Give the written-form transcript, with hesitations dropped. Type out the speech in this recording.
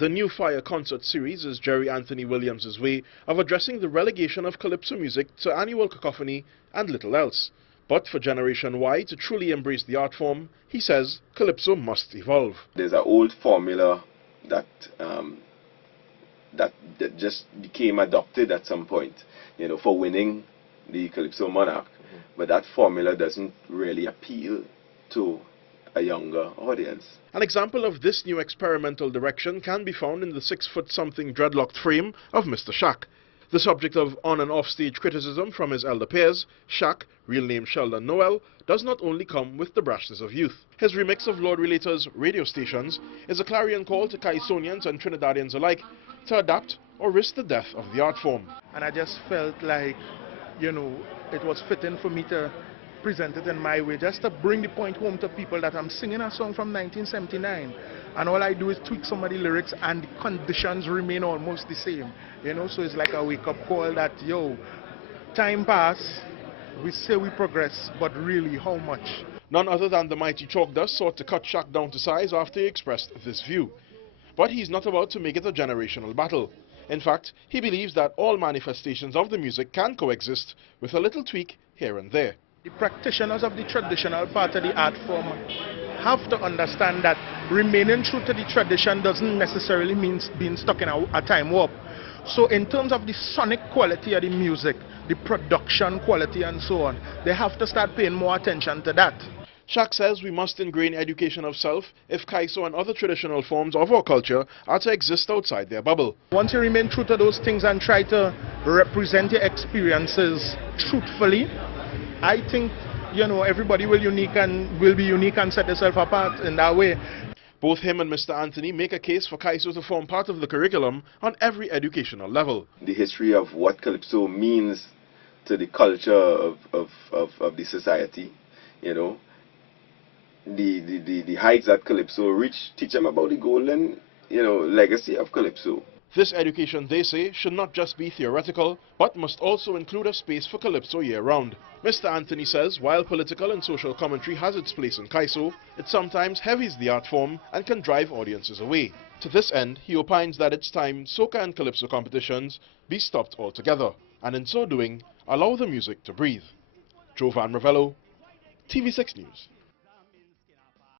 The New Fire concert series is Jerry Anthony Williams' way of addressing the relegation of calypso music to annual cacophony and little else. But for Generation Y to truly embrace the art form, he says calypso must evolve. There's an old formula that that just became adopted at some point, for winning the Calypso Monarch. But that formula doesn't really appeal to a younger audience. An example of this new experimental direction can be found in the 6-foot-something dreadlocked frame of Mr. Shaq. The subject of on- and off-stage criticism from his elder peers, Shaq, real name Sheldon Noel, does not only come with the brashness of youth. His remix of Lord Relator's Radio Stations is a clarion call to Calypsonians and Trinidadians alike to adapt or risk the death of the art form. And I just felt like, it was fitting for me to present it in my way, just to bring the point home to people that I'm singing a song from 1979, and all I do is tweak some of the lyrics and the conditions remain almost the same, so it's like a wake-up call that, time pass, we say we progress, but really how much? None other than the mighty Chalk Dust sought to cut Shaq down to size after he expressed this view. But he's not about to make it a generational battle. In fact, he believes that all manifestations of the music can coexist with a little tweak here and there. The practitioners of the traditional part of the art form have to understand that remaining true to the tradition doesn't necessarily mean being stuck in a time warp. So in terms of the sonic quality of the music, the production quality and so on, they have to start paying more attention to that. Shaq says we must ingrain education of self if Calypso and other traditional forms of our culture are to exist outside their bubble. Once you remain true to those things and try to represent your experiences truthfully, I think, everybody will be unique and set themselves apart in that way. Both him and Mr. Anthony make a case for Calypso to form part of the curriculum on every educational level. The history of what Calypso means to the culture of the society, the heights that Calypso reached, teach them about the golden, legacy of Calypso. This education, they say, should not just be theoretical, but must also include a space for Calypso year-round. Mr. Anthony says while political and social commentary has its place in Calypso, it sometimes heavies the art form and can drive audiences away. To this end, he opines that it's time soca and Calypso competitions be stopped altogether, and in so doing, allow the music to breathe. Joe Van Ravello, TV6 News.